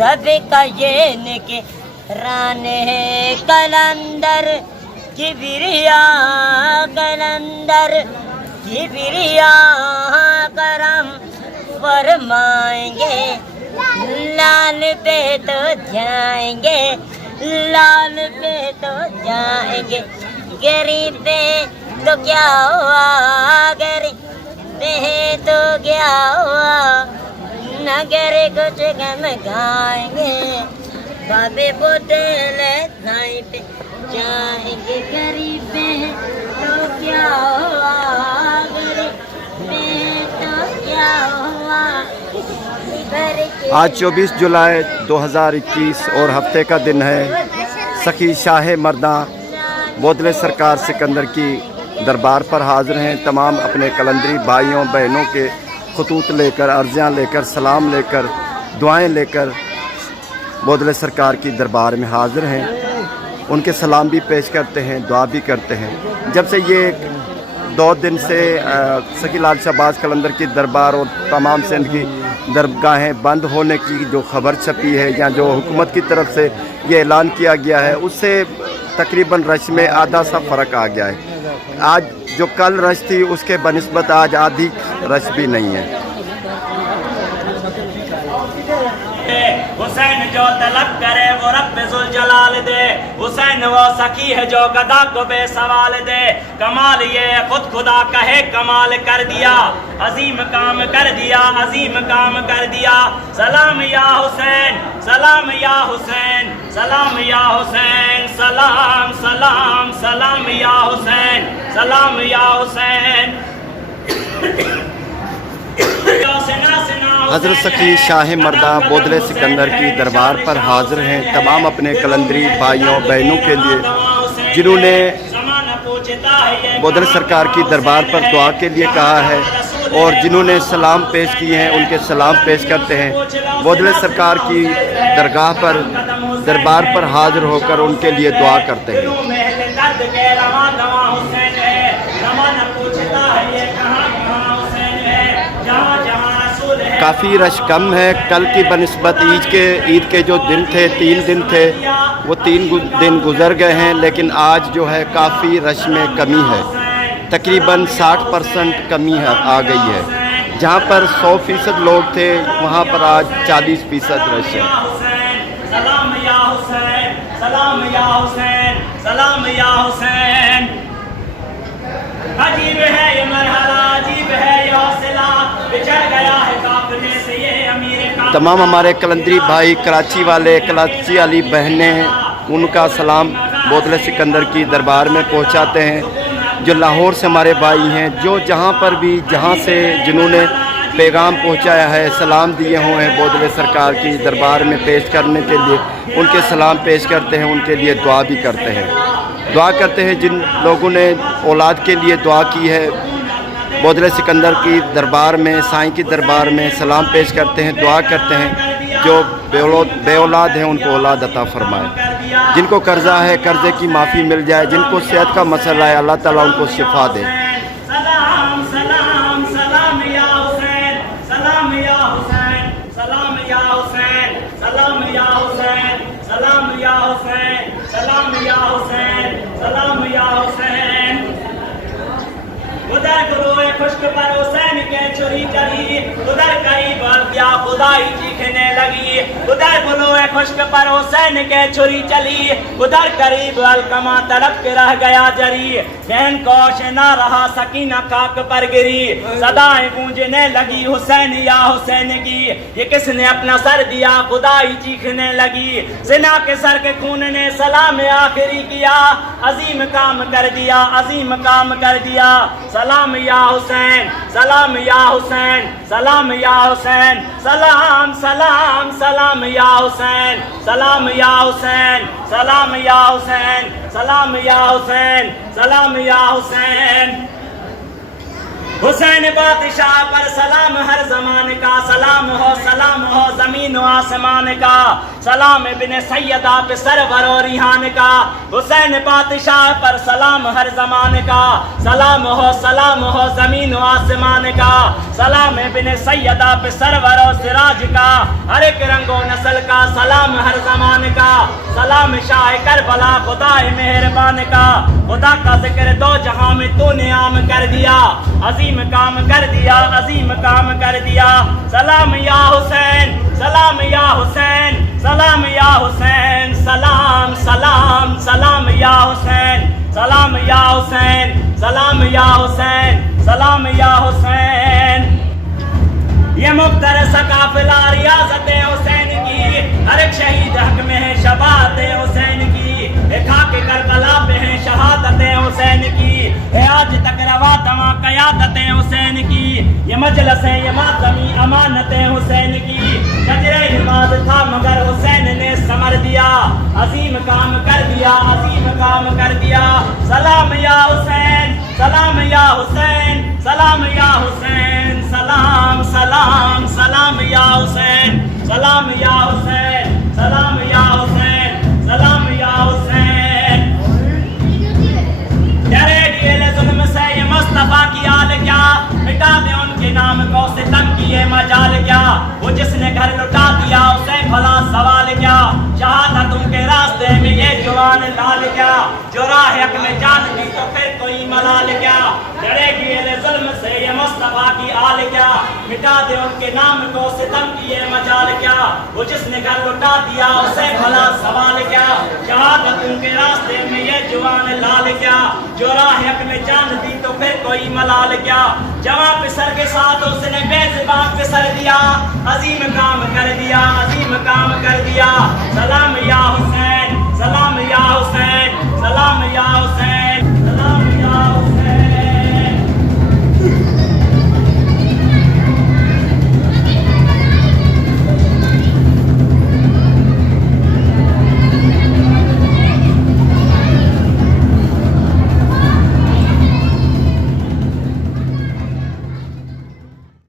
सबका ये निके राने कलंदर किबरिया कलंदर किबरिया करम फरमाएंगे लाल पे तो जाएंगे लाल पे तो जाएंगे गरीब पे तो क्या हुआ गरीब पे तो क्या हुआ नगर कुछ गम गाएंगे बाबे बोतले साई पे जाएंगे गरीब पे तो क्या हुआ गरीब पे तो क्या हुआ। आज 24 जुलाई 2021 और हफ्ते का दिन है। सखी शाह मर्दा बोदले सरकार सिकंदर की दरबार पर हाजिर हैं। तमाम अपने कलंदरी भाइयों बहनों के खतूत लेकर, अर्जियाँ लेकर, सलाम लेकर, दुआएं लेकर बोदले सरकार की दरबार में हाजिर हैं। उनके सलाम भी पेश करते हैं, दुआ भी करते हैं। जब से ये 2 दिन से सखी लाल शहबाज कलंदर की दरबार और तमाम सिंध की दरगाहें बंद होने की जो खबर छपी है या जो हुकूमत की तरफ से ये ऐलान किया गया है, उससे तकरीबन रश में आधा सा फ़र्क आ गया है। आज जो कल रश थी उसके बनिस्बत आज आधी रश भी नहीं है। हुसैन जो तलब करे वो रब्बे जुल जलाल दे। हुसैन वो सखी है जो गदा को बेसवाल दे। कमाल ये खुद खुदा कहे कमाल कर दिया, अजीम काम कर दिया, अजीम काम कर दिया। सलाम या हुसैन, सलाम या हुसैन, सलाम या हुसैन, सलाम सलाम सलाम या हुसैन, सलाम या हुसैन। हज़रत सखी शाह मर्दा बोदले सिकंदर की दरबार पर हाजिर हैं। तमाम अपने कलंदरी भाइयों बहनों के लिए जिन्होंने बोदले सरकार की दरबार पर दुआ के लिए कहा है और जिन्होंने सलाम पेश किए हैं उनके सलाम पेश करते हैं। बोदले सरकार की दरगाह पर दरबार पर हाजिर होकर उनके लिए दुआ करते हैं। काफ़ी रश कम है कल की बनिस्बत। ईद के जो दिन थे 3 दिन थे वो 3 दिन गुजर गए हैं, लेकिन आज जो है काफ़ी रश में कमी है। तकरीबन 60% कमी आ गई है। जहाँ पर 100% लोग थे वहाँ पर आज 40% रश है। सलाम या हुसैन, सलाम या हुसैन, सलाम या हुसैन। अजीब है ये मरहला, अजीब है ये हौसला, बिछड़ गया है काफिले से ये अमीर का। तमाम हमारे कलंदरी भाई, कराची वाले, कराची वाली बहनें उनका सलाम बोदले सिकंदर की दरबार में पहुंचाते हैं। जो लाहौर से हमारे भाई हैं, जो जहां पर भी जहां से जिन्होंने पैगाम पहुंचाया है, सलाम दिए हुए हैं बोदले सरकार की दरबार में पेश करने के लिए, उनके सलाम पेश करते हैं, उनके लिए दुआ भी करते हैं। दुआ करते हैं जिन लोगों ने औलाद के लिए दुआ की है बोदले सिकंदर की दरबार में, साईं की दरबार में सलाम पेश करते हैं, दुआ करते हैं। जो बे औलाद हैं उनको औलाद अता फरमाए, जिनको कर्जा है कर्जे की माफ़ी मिल जाए, जिनको सेहत का मसला है अल्लाह ताला उनको शिफा दे। सलाम सलाम सलाम या हुसैन, सलाम या हुसैन, सलाम या हुसैन, सलाम या हुसैन, सलाम या हुसैन, सलाम या हुसैन, सलाम या हुसैन। उधर गुरुए खुश्क पर हुसैन के छुरी चली, उधर करीब क्या खुदाई चीखने लगी। उधर गुरुए खुश्क पर हुसैन के छुरी चली, उधर करीब अलकमा तड़प के रह गया जरी। बहन कौश ना रहा सकीना खाक पर गिरी, सदाएं गूंजने लगी हुसैन या हुसैन की। ये किसने अपना सर दिया खुदाई चीखने लगी, सिना के सर के खून ने सलाम आखिरी किया। अजीम काम कर दिया, अजीम काम कर दिया। सलाम या हुसैन, सलाम या हुसैन, सलाम या हुसैन, सलाम सलाम सलाम या हुसैन, सलाम या हुसैन, सलाम या हुसैन, सलाम या हुसैन, सलाम या हुसैन। हुसैन बादशाह पर सलाम हर जमाने का, सलाम हो जमीन व आसमान का, सलाम बिन सैयदा पे सरवर और रिहान का। हुसैन बादशाह पर सलाम हर जमाने का, सलाम हो जमीन व आसमान का, सलाम बिन सैयदा पे सरवर और सिराज का, हर एक रंगो नस्ल का सलाम हर जमाने का, सलाम शाह करबला खुदाए मेहरबान का। खुदा का जिक्र दो जहां में तूने आम कर दिया, अजीम काम कर दिया, अजीम काम कर दिया। सलाम या हुसैन, सलाम या हुसैन, सलाम या हुसैन, सलाम सलाम सलाम या हुसैन, सलाम या हुसैन, सलाम या हुसैन, सलाम या हुसैन। ये मुख्तरस काफिला रियासत हुसैन की, हर एक शहीद हक में है शबात हुसैन की, खाके करबला पे है शहादत हुसैन की, आज तक रवा तमा कयादत हुसैन की। ये मजलस है ये मातमी अमानत हुसैन की, गजरे हिमाद था मगर हुसैन ने समर दिया, अजीम काम कर दिया, अजीम काम कर दिया। सलाम या हुसैन, सलाम या हुसैन, सलाम या हुसैन, सलाम सलाम सलाम या हुसैन, सलाम या हुसैन, सलाम या हुसैन, सलाम या हुसैन। जुल्म से ये मुस्तफा की आल क्या, मिटा दे उनके नाम को सितम की ये मजाल क्या, वो जिसने घर लुटा दिया उसे भला सवाल क्या, शहादतों के रास्ते में ये जवान लाल क्या, जो राह हक में जान दी तो फिर कोई मलाल क्या, लड़ेगी ये जुल्म से ये मुस्तफा की आल क्या, मिटा दे उनके नाम को सितम की ये मजाल क्या, वो जिसने घर लुटा दिया उसे भला सवाल क्या, शहादतों के रास्ते में ये जवान लाल क्या, जो राह हक में जान दी तो फिर कोई मलाल क्या। जवां पिसर के साथ उसने बेज़बान पिसर दिया, अजीम काम कर दिया, अजीम काम